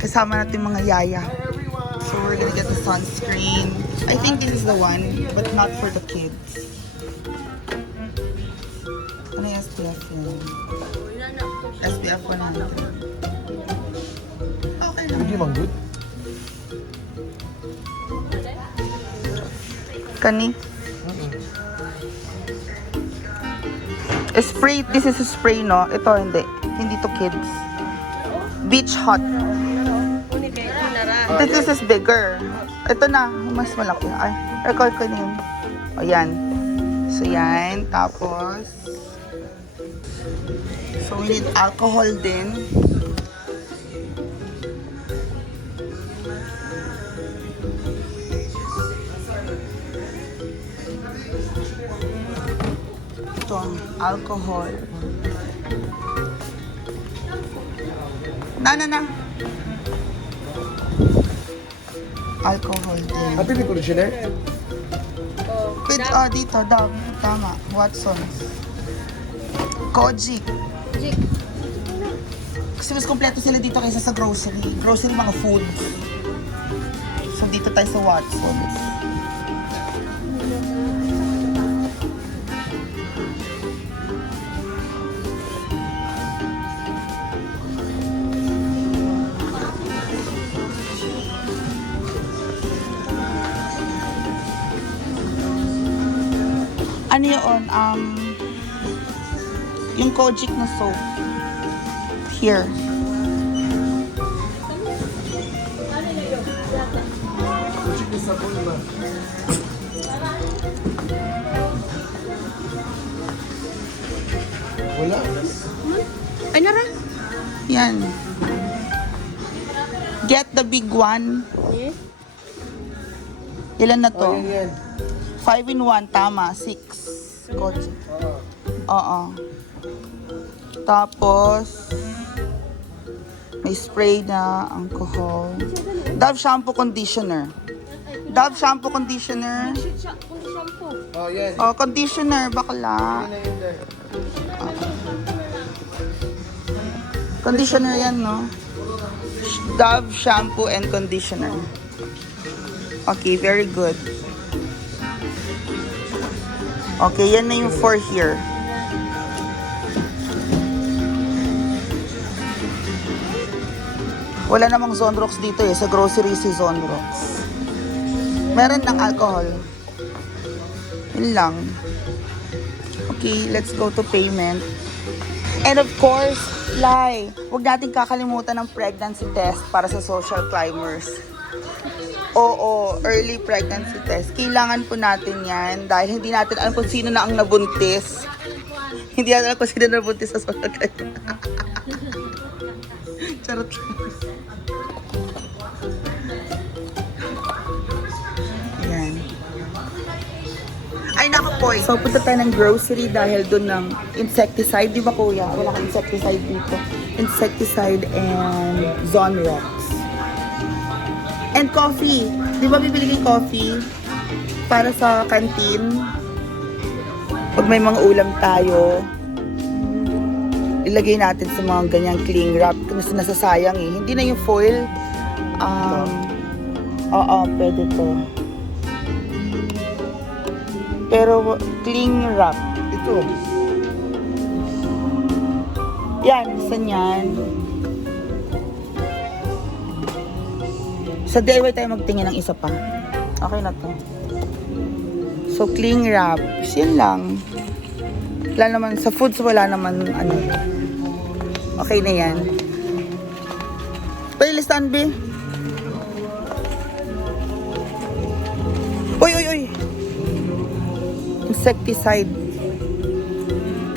Kasama natin mga yaya. So we're gonna get the sunscreen. I think this is the one, but not for the kids. Ano yung SPF yun? SPF 100. Okay lang. Hindi man good. Kani? Spray, this is a spray, no? Ito hindi. Hindi to kids. Beach Hot. This is bigger. Ito na, mas malaki. Ay, record ko na yun. O, yan. So, yan. Tapos, so, we need alcohol din. Ito ang alcohol. Na. Alcohol din. Happy ni Kulichine? Pwede, dito, daw. Tama. Watson's. Kojic. Kasi mas kompleto sila dito kaysa sa grocery. Grocery, mga food. So, dito tayo sa Watson's. Ano yun? Yung Kojic na soap. Here. Kuchik ni sabon ba? Wala. Ay, nara. Yan. Get the big one. Ilan na to? Oh, yan. 5 in 1, tama. 6. Kojic. Oo. Tapos, may spray na alcohol. Dove shampoo conditioner. Dove shampoo conditioner. Oh, yan. Oh, conditioner, bakla. Yan na yun there. Conditioner yan, no? Dove shampoo and conditioner. Okay, very good. Okay, yan na yung 4 here. Wala namang Zonrox dito eh. Sa grocery si Zonrox. Meron ng alcohol. Yun lang. Okay, let's go to payment. And of course, Lai, huwag natin kakalimutan ng pregnancy test para sa social climbers. Oo, early pregnancy test. Kailangan po natin yan dahil hindi natin alam kung sino na ang nabuntis. Hindi natin alam kung sino na nabuntis sa social climber. Charot lang. Ayan. Ay, naku po. So, punta tayo ng grocery dahil doon ng insecticide. Di ba, kuya? Wala kang insecticide dito. Insecticide and Zonrox. And coffee. Di ba bibili kayo coffee? Para sa canteen. Pag may mga ulam tayo, ilagay natin sa mga ganyang cling wrap. Kasi nasasayang eh. Hindi na yung foil. Oo, pwede to. Pero cling wrap. Ito. Yan, saan yan? Sa DIY tayo magtingin ng isa pa. Okay na to. So, cling wrap. Yun lang. Wala naman, sa foods wala naman, ano. Okay na yan. Pwede listahan, B? Uy! Insecticide.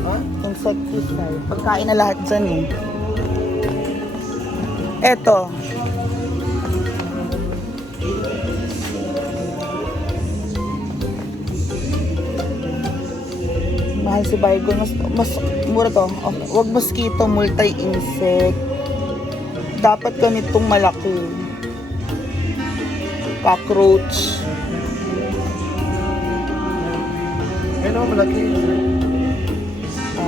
Huh? Insecticide. Pagkain na lahat dyan eh. Eto. Mahal si Baygon. Mas mura to. Okay. Huwag mosquito, multi-insect. Dapat ganitong malaki. Cockroach. Ano, malaki.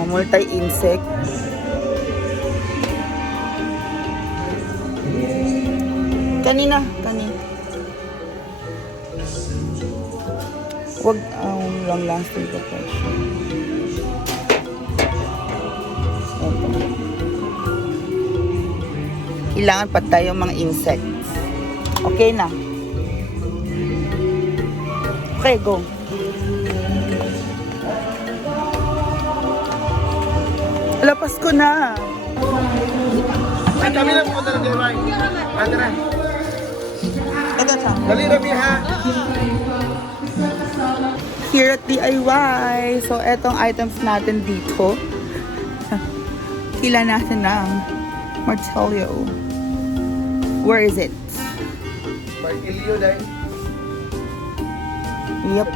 multi-insect. Kanina. Wag long lasting protection. Ito. Kailangan patay yung mga insects. Okay na. Okay, go. Ala, Pasko na. Ay, kami na pumunta ng DIY. Tara. Ito siya. Dali na, Miha. Here at DIY. So, etong items natin dito. Kila natin ng Martelio. Where is it? Martilyo dahil. Yep.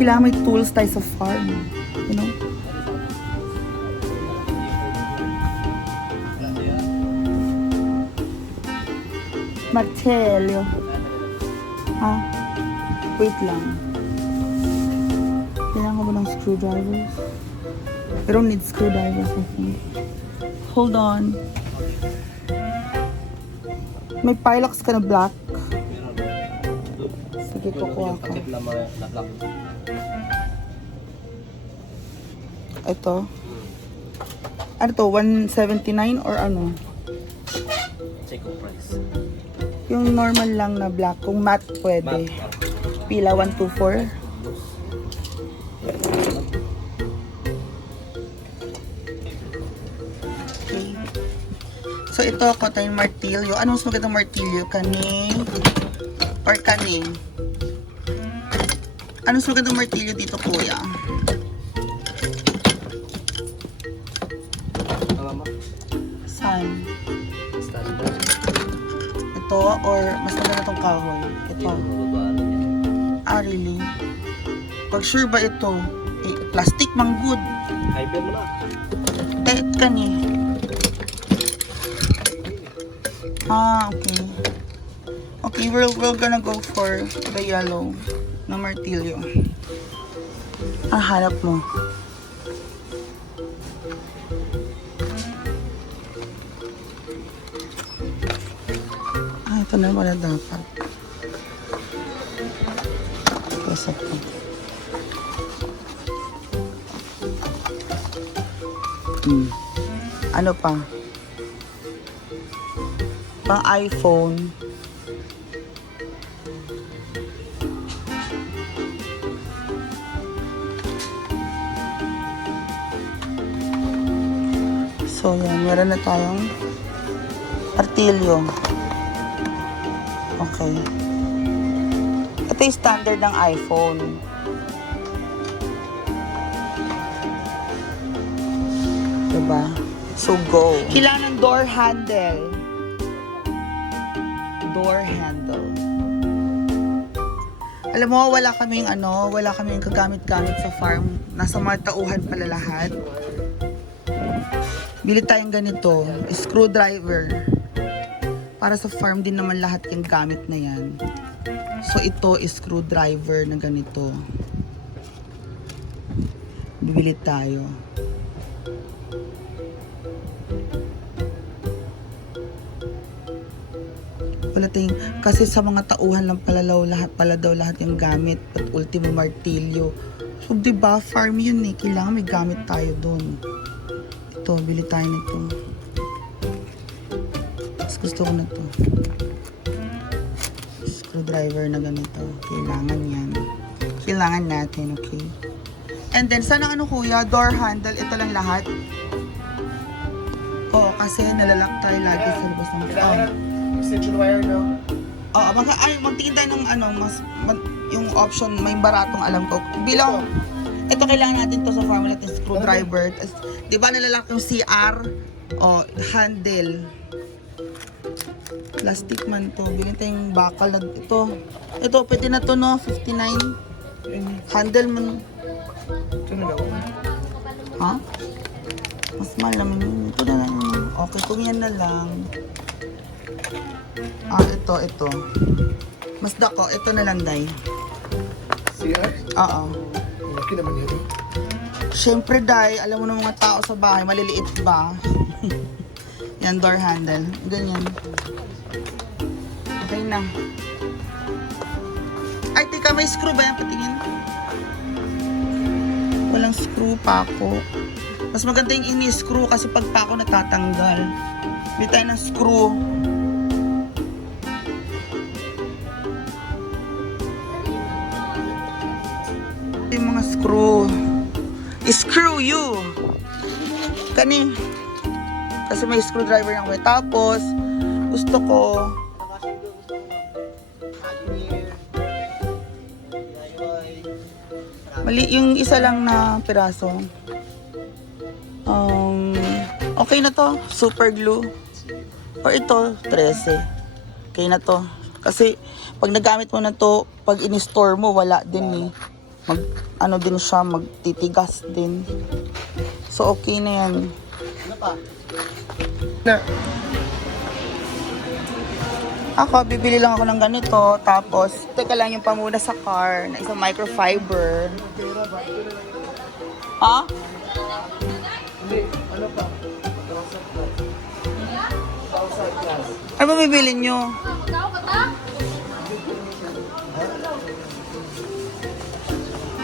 Kailangan may tools tayo sa farm. You know? Martelio. Ha? Wait lang. Kailangan ko ba ng screwdrivers? I don't need screwdrivers, I think. Hold on. May Pilox ka na black? Sige, kukuha ka. Ito. Ano to? 179 or ano? Check ang price. Yung normal lang na black. Kung matte, pwede. Pila 124. Okay. So ito, cotton martilyo. Ano mas magandang martilyo? Kani? Or kani? Ano mas magandang martilyo dito, kuya? Tama mo? Saan? Standard. Ito or mas maganda tong kahoy? Ito. Mababa lang yan. Ah, really? Pag sure ba ito? Eh, plastic mang good. Hyper mo na. Kani? Ah, okay. Okay, we're gonna go for the yellow na martilyo. Ah, hanap mo. Ah, ito na wala dapat. Kesa po. Ano pa? Pang iPhone. So, yan. Meron na tayong martilyo. Okay. Ito yung standard ng iPhone. Diba? So, go. Kailangan ng door handle. Door handle. Alam mo, wala kaming kagamit-gamit sa farm. Nasa mga tauhan pala lahat. Bili tayong ganito, screwdriver. Para sa farm din naman lahat yung gamit na yan. So, ito is screwdriver na ganito. Bibili tayo. Wala tayong, kasi sa mga tauhan lang pala daw lahat yung gamit. At ultimo martilyo. So, diba, farm yun eh. Kailangan may gamit tayo dun. Ito, bili tayo nito. Mas gusto ko na to. Screwdriver na ganito. Kailangan yan. Kailangan natin, okay? And then, sana ano kuya, door handle, ito lang lahat. Oo, kasi nalalak tayo lagi sa labas ng Kailangan extension wire, no? Oo, magtingin tayo ng yung option, may baratong alam ko. Bilang, ito kailangan natin to sa farm natin, screwdriver. Di ba nalalak yung CR? O, handle. Plastic man to. Bilhin tayong bakal na ito. Ito, pwede na to, no? 59. Handle man. Ito na daw. Ha? Mas mahal naman yun. Ito na lang. Okay, kung yan na lang. Ah, ito. Mas dako, ito na lang, Day. CR? Oo. Okay naman yun. Siyempre, Day, alam mo ng mga tao sa bahay, maliliit ba? Yan, door handle. Ganyan. Okay na. Ay, tika, may screw ba yan? Patingin. Walang screw pa ako. Mas maganda yung ini-screw kasi pag pa ako natatanggal. Hindi tayo ng screw. Yung mga screw. Screw you! Kani. Kasi may screwdriver na ako. Tapos, gusto ko mali yung isa lang na piraso. Okay na to. Super glue. Or ito, 13. Okay na to. Kasi, pag nagamit mo na to, pag in-store mo, wala din eh. Ano din siya, magtitigas din. So, okay na yan. Na. Ako, bibili lang ako ng ganito. Tapos, teka lang yung pamuna sa car na isang microfiber. Ha? Hindi, ano pa? Ano ba bibili nyo?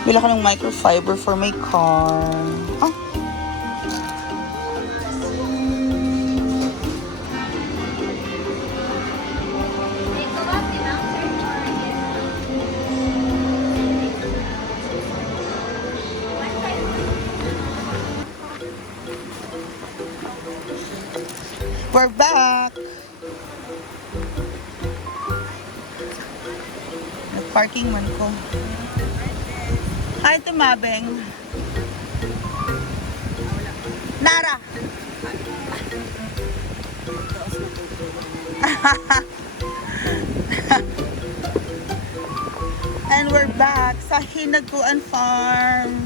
Bili ako ng microfiber for my car. Ah. We're back! Nag-parking man ko. Hi, Tumabeng. Nara! And we're back sa Hinaguan Farm.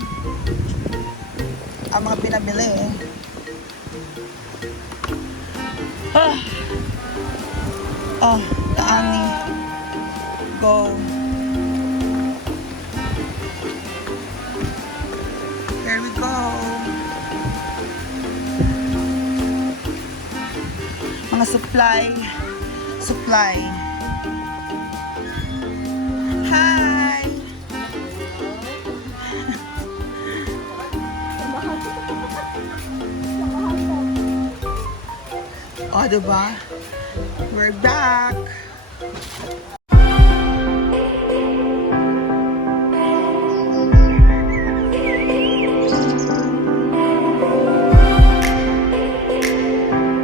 Ang mga pinabili eh. Oh, Taani. Go. Here we go. Mga supply. Hi! Oh, diba? We're back!